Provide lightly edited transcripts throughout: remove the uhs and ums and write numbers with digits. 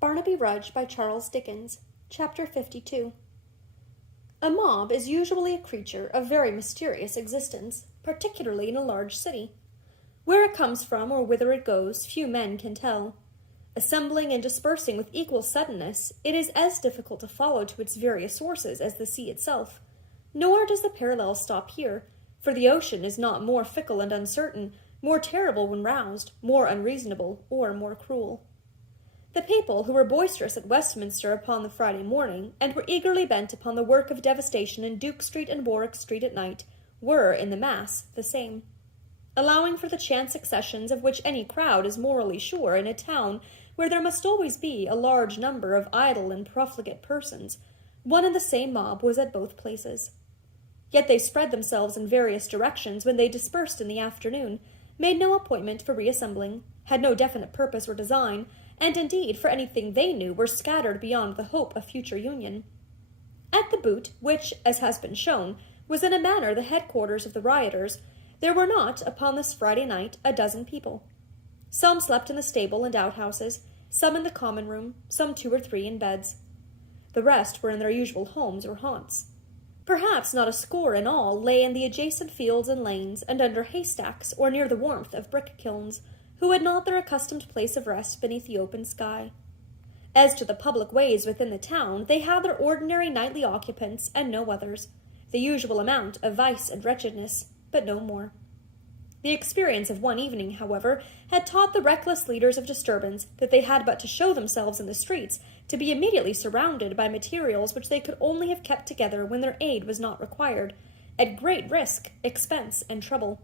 Barnaby Rudge by Charles Dickens, Chapter 52. A mob is usually a creature of very mysterious existence, particularly in a large city. Where it comes from or whither it goes, few men can tell. Assembling and dispersing with equal suddenness, it is as difficult to follow to its various sources as the sea itself. Nor does the parallel stop here, for the ocean is not more fickle and uncertain, more terrible when roused, more unreasonable, or more cruel. The people who were boisterous at Westminster upon the Friday morning, and were eagerly bent upon the work of devastation in Duke Street and Warwick Street at night, were, in the mass, the same. Allowing for the chance successions of which any crowd is morally sure in a town where there must always be a large number of idle and profligate persons, one and the same mob was at both places. Yet they spread themselves in various directions when they dispersed in the afternoon, made no appointment for reassembling, had no definite purpose or design, and indeed, for anything they knew, were scattered beyond the hope of future union. At the Boot, which, as has been shown, was in a manner the headquarters of the rioters, there were not, upon this Friday night, a dozen people. Some slept in the stable and outhouses, some in the common room, some 2 or 3 in beds. The rest were in their usual homes or haunts. Perhaps not a score in all lay in the adjacent fields and lanes, and under haystacks, or near the warmth of brick kilns, who had not their accustomed place of rest beneath the open sky. As to the public ways within the town, they had their ordinary nightly occupants, and no others, the usual amount of vice and wretchedness, but no more. The experience of one evening, however, had taught the reckless leaders of disturbance that they had but to show themselves in the streets to be immediately surrounded by materials which they could only have kept together when their aid was not required, at great risk, expense, and trouble.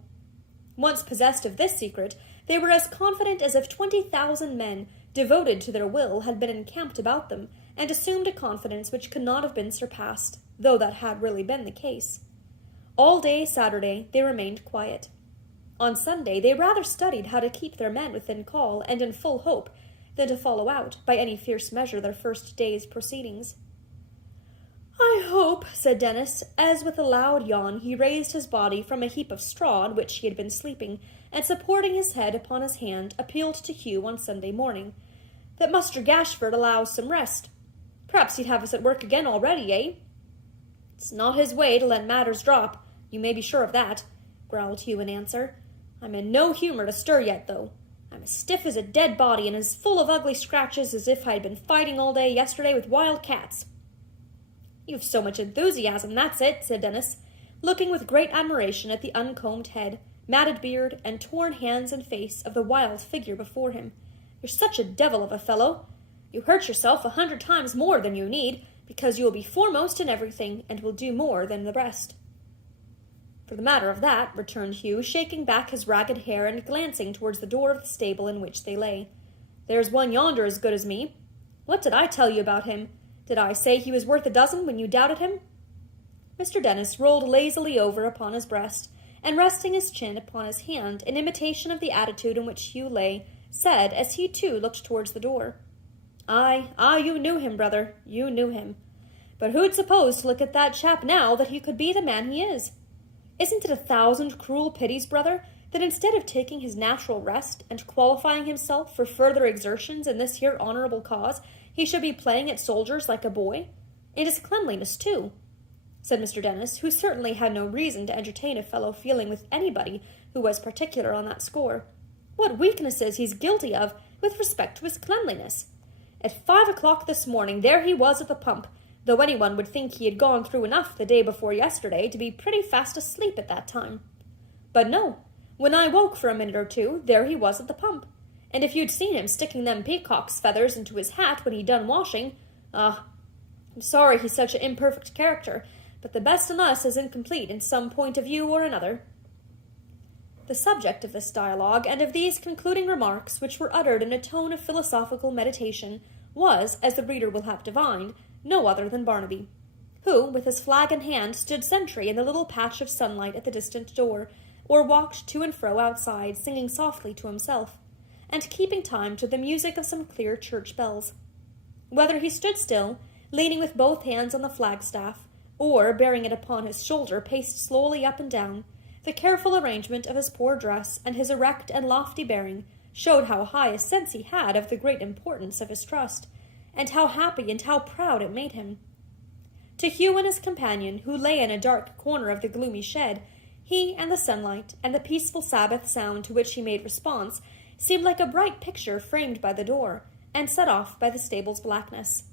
Once possessed of this secret, they were as confident as if 20,000 men, devoted to their will, had been encamped about them, and assumed a confidence which could not have been surpassed, though that had really been the case. All day Saturday they remained quiet. On Sunday they rather studied how to keep their men within call and in full hope, than to follow out, by any fierce measure, their first day's proceedings. "I hope," said Dennis, as with a loud yawn he raised his body from a heap of straw on which he had been sleeping, and supporting his head upon his hand, appealed to Hugh on Sunday morning, "that Muster Gashford allows some rest. Perhaps he'd have us at work again already, eh?" "It's not his way to let matters drop, you may be sure of that," growled Hugh in answer. "I'm in no humour to stir yet, though. I'm as stiff as a dead body, and as full of ugly scratches as if I had been fighting all day yesterday with wild cats." "You've so much enthusiasm, that's it," said Dennis, looking with great admiration at the uncombed head, matted beard, and torn hands and face of the wild figure before him. "You're such a devil of a fellow. You hurt yourself 100 times more than you need, because you will be foremost in everything, and will do more than the rest." "For the matter of that," returned Hugh, shaking back his ragged hair and glancing towards the door of the stable in which they lay, "there's one yonder as good as me. What did I tell you about him? Did I say he was worth a dozen when you doubted him?" Mr. Dennis rolled lazily over upon his breast, and resting his chin upon his hand, in imitation of the attitude in which Hugh lay, said, as he too looked towards the door, "Aye, you knew him, brother, you knew him. But who'd suppose to look at that chap now that he could be the man he is? Isn't it 1,000 cruel pities, brother, that instead of taking his natural rest, and qualifying himself for further exertions in this here honourable cause, he should be playing at soldiers like a boy? And his cleanliness, too," said Mr. Dennis, who certainly had no reason to entertain a fellow feeling with anybody who was particular on that score. "What weaknesses he's guilty of with respect to his cleanliness! At 5 o'clock this morning there he was at the pump, though anyone would think he had gone through enough the day before yesterday to be pretty fast asleep at that time. But no, when I woke for a minute or two, there he was at the pump, and if you'd seen him sticking them peacock's feathers into his hat when he'd done washing, I'm sorry he's such an imperfect character, but the best in us is incomplete in some point of view or another." The subject of this dialogue, and of these concluding remarks, which were uttered in a tone of philosophical meditation, was, as the reader will have divined, no other than Barnaby, who, with his flag in hand, stood sentry in the little patch of sunlight at the distant door, or walked to and fro outside, singing softly to himself, and keeping time to the music of some clear church bells. Whether he stood still, leaning with both hands on the flagstaff, or, bearing it upon his shoulder, paced slowly up and down, the careful arrangement of his poor dress and his erect and lofty bearing showed how high a sense he had of the great importance of his trust, and how happy and how proud it made him. To Hugh and his companion, who lay in a dark corner of the gloomy shed, he and the sunlight and the peaceful Sabbath sound to which he made response seemed like a bright picture framed by the door and set off by the stable's blackness.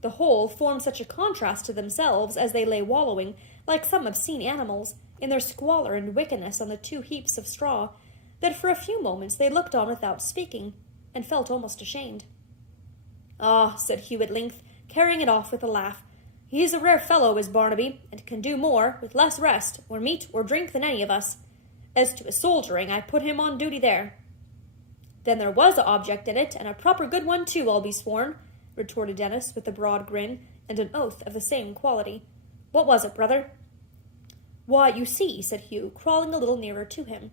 The whole formed such a contrast to themselves as they lay wallowing, like some obscene animals, in their squalor and wickedness on the 2 heaps of straw, that for a few moments they looked on without speaking, and felt almost ashamed. "Ah," said Hugh at length, carrying it off with a laugh, "he's a rare fellow, is Barnaby, and can do more, with less rest, or meat, or drink than any of us. As to his soldiering, I put him on duty there." "Then there was a object in it, and a proper good one too, I'll be sworn," retorted Dennis, with a broad grin, and an oath of the same quality. "What was it, brother?" "Why, you see," said Hugh, crawling a little nearer to him,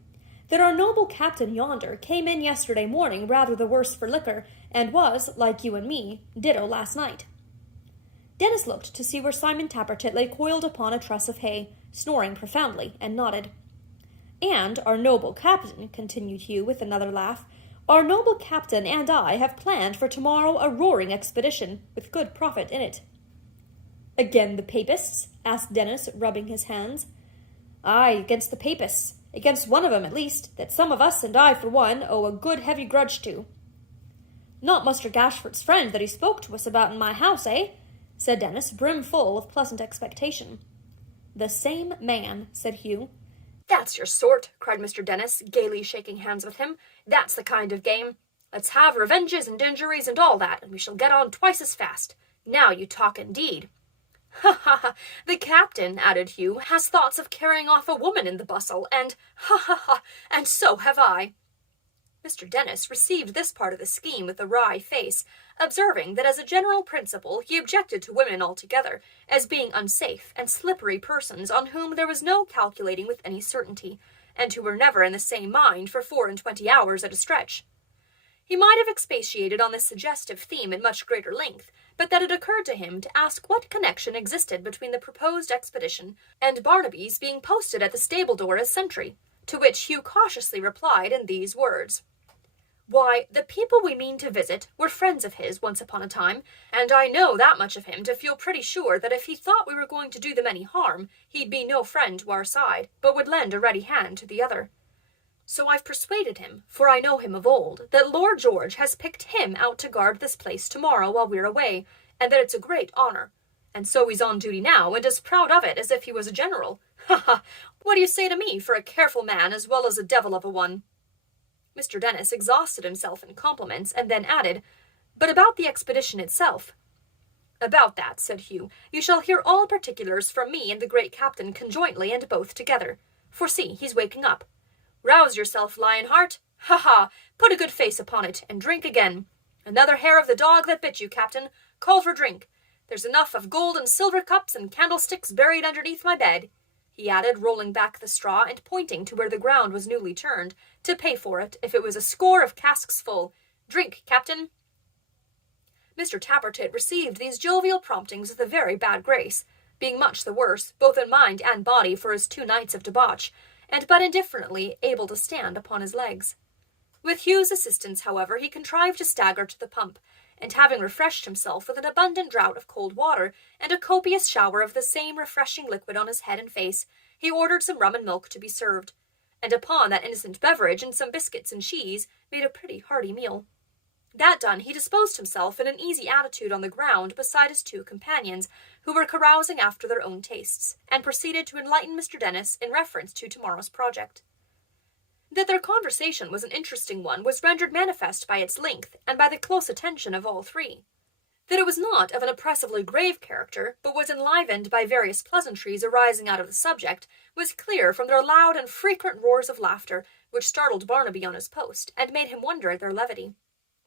"that our noble captain yonder came in yesterday morning rather the worse for liquor, and was, like you and me, ditto last night." Dennis looked to see where Simon Tappertit lay coiled upon a truss of hay, snoring profoundly, and nodded. "And our noble captain," continued Hugh with another laugh, "our noble captain and I have planned for tomorrow a roaring expedition, with good profit in it." "Again the Papists?" asked Dennis, rubbing his hands. "Aye, against the Papists. Against one of 'em, at least, that some of us, and I for one, owe a good heavy grudge to." "Not Muster Gashford's friend that he spoke to us about in my house, eh?" said Dennis, brimful of pleasant expectation. "The same man," said Hugh. "That's your sort," cried Mr. Dennis, gaily shaking hands with him. "That's the kind of game. Let's have revenges and injuries and all that, and we shall get on twice as fast. Now you talk indeed." "Ha ha ha! The captain," added Hugh, "has thoughts of carrying off a woman in the bustle, and ha ha ha! And so have I." Mr. Dennis received this part of the scheme with a wry face, observing that as a general principle he objected to women altogether, as being unsafe and slippery persons on whom there was no calculating with any certainty, and who were never in the same mind for 24 hours at a stretch. He might have expatiated on this suggestive theme at much greater length, but that it occurred to him to ask what connection existed between the proposed expedition and Barnaby's being posted at the stable door as sentry, to which Hugh cautiously replied in these words: "Why, the people we mean to visit were friends of his once upon a time, and I know that much of him to feel pretty sure that if he thought we were going to do them any harm, he'd be no friend to our side, but would lend a ready hand to the other. So I've persuaded him, for I know him of old, that Lord George has picked him out to guard this place tomorrow while we're away, and that it's a great honour. And so he's on duty now, and as proud of it as if he was a general. Ha ha! What do you say to me for a careful man as well as a devil of a one?" Mr. Dennis exhausted himself in compliments, and then added, "But about the expedition itself?" "About that," said Hugh, "you shall hear all particulars from me and the great captain conjointly and both together. For see, he's waking up. Rouse yourself, Lionheart. Ha ha! Put a good face upon it, and drink again. Another hair of the dog that bit you, Captain. Call for drink. There's enough of gold and silver cups and candlesticks buried underneath my bed," he added, rolling back the straw and pointing to where the ground was newly turned, "to pay for it, if it was a score of casks full. Drink, Captain." Mr. Tappertit received these jovial promptings with a very bad grace, being much the worse, both in mind and body, for his 2 nights of debauch, and but indifferently able to stand upon his legs. With Hugh's assistance, however, he contrived to stagger to the pump, and having refreshed himself with an abundant draught of cold water, and a copious shower of the same refreshing liquid on his head and face, he ordered some rum and milk to be served, and upon that innocent beverage and some biscuits and cheese, made a pretty hearty meal. That done, he disposed himself in an easy attitude on the ground beside his 2 companions, who were carousing after their own tastes, and proceeded to enlighten Mr. Dennis in reference to tomorrow's project. That their conversation was an interesting one was rendered manifest by its length, and by the close attention of all 3. That it was not of an oppressively grave character, but was enlivened by various pleasantries arising out of the subject, was clear from their loud and frequent roars of laughter, which startled Barnaby on his post, and made him wonder at their levity.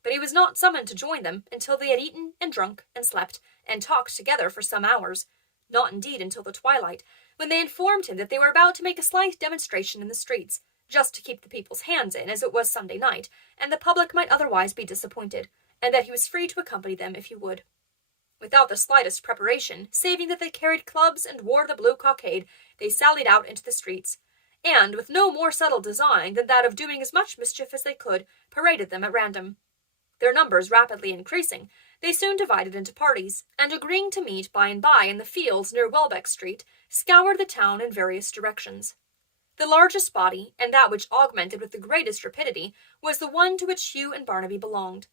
But he was not summoned to join them until they had eaten and drunk and slept, and talked together for some hours, not indeed until the twilight, when they informed him that they were about to make a slight demonstration in the streets, just to keep the people's hands in, as it was Sunday night, and the public might otherwise be disappointed, and that he was free to accompany them if he would. Without the slightest preparation, saving that they carried clubs and wore the blue cockade, they sallied out into the streets, and, with no more subtle design than that of doing as much mischief as they could, paraded them at random. Their numbers rapidly increasing, They soon divided into parties, and agreeing to meet by and by in the fields near Welbeck Street, scoured the town in various directions. The largest body, and that which augmented with the greatest rapidity, was the one to which Hugh and Barnaby belonged.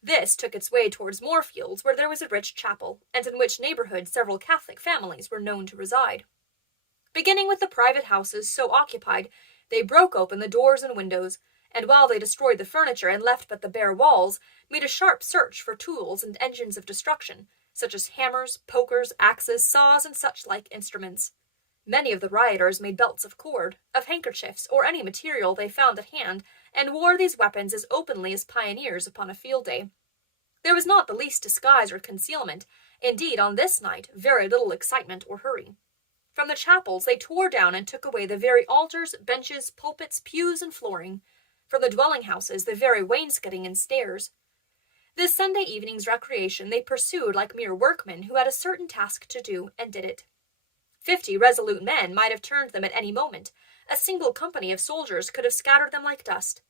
This took its way towards Moorfields, where there was a rich chapel, and in which neighbourhood several Catholic families were known to reside. Beginning with the private houses so occupied, they broke open the doors and windows, and while they destroyed the furniture and left but the bare walls, made a sharp search for tools and engines of destruction, such as hammers, pokers, axes, saws, and such like instruments. Many of the rioters made belts of cord, of handkerchiefs, or any material they found at hand, and wore these weapons as openly as pioneers upon a field day. There was not the least disguise or concealment. Indeed, on this night, very little excitement or hurry. From the chapels they tore down and took away the very altars, benches, pulpits, pews, and flooring. From the dwelling-houses the very wainscoting and stairs. This Sunday evening's recreation they pursued like mere workmen who had a certain task to do, and did it. 50 resolute men might have turned them at any moment. A single company of soldiers could have scattered them like dust.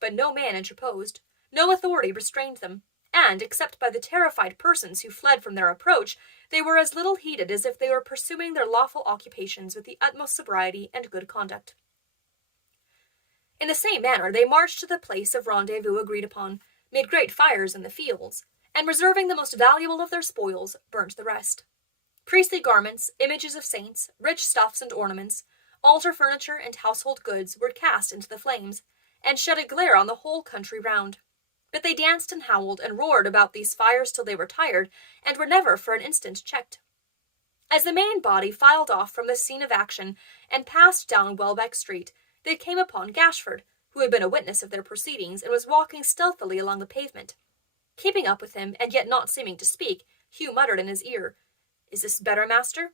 But no man interposed. No authority restrained them. And, except by the terrified persons who fled from their approach, they were as little heeded as if they were pursuing their lawful occupations with the utmost sobriety and good conduct. In the same manner they marched to the place of rendezvous agreed upon, made great fires in the fields, and reserving the most valuable of their spoils, burnt the rest. Priestly garments, images of saints, rich stuffs and ornaments, altar furniture and household goods were cast into the flames, and shed a glare on the whole country round. But they danced and howled and roared about these fires till they were tired, and were never for an instant checked. As the main body filed off from the scene of action, and passed down Welbeck Street, they came upon Gashford, who had been a witness of their proceedings, and was walking stealthily along the pavement. Keeping up with him, and yet not seeming to speak, Hugh muttered in his ear, "Is this better, master?"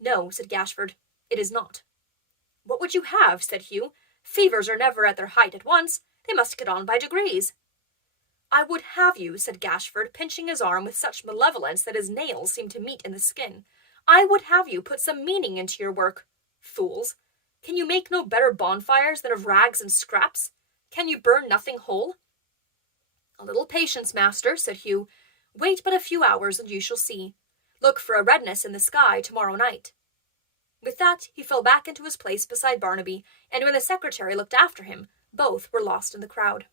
"No," said Gashford, "it is not." "What would you have?" said Hugh. "Fevers are never at their height at once. They must get on by degrees." "I would have you," said Gashford, pinching his arm with such malevolence that his nails seemed to meet in the skin, "I would have you put some meaning into your work. Fools! Can you make no better bonfires than of rags and scraps? Can you burn nothing whole?" "A little patience, master," said Hugh. "Wait but a few hours, and you shall see. Look for a redness in the sky tomorrow night." With that he fell back into his place beside Barnaby, and when the secretary looked after him, both were lost in the crowd.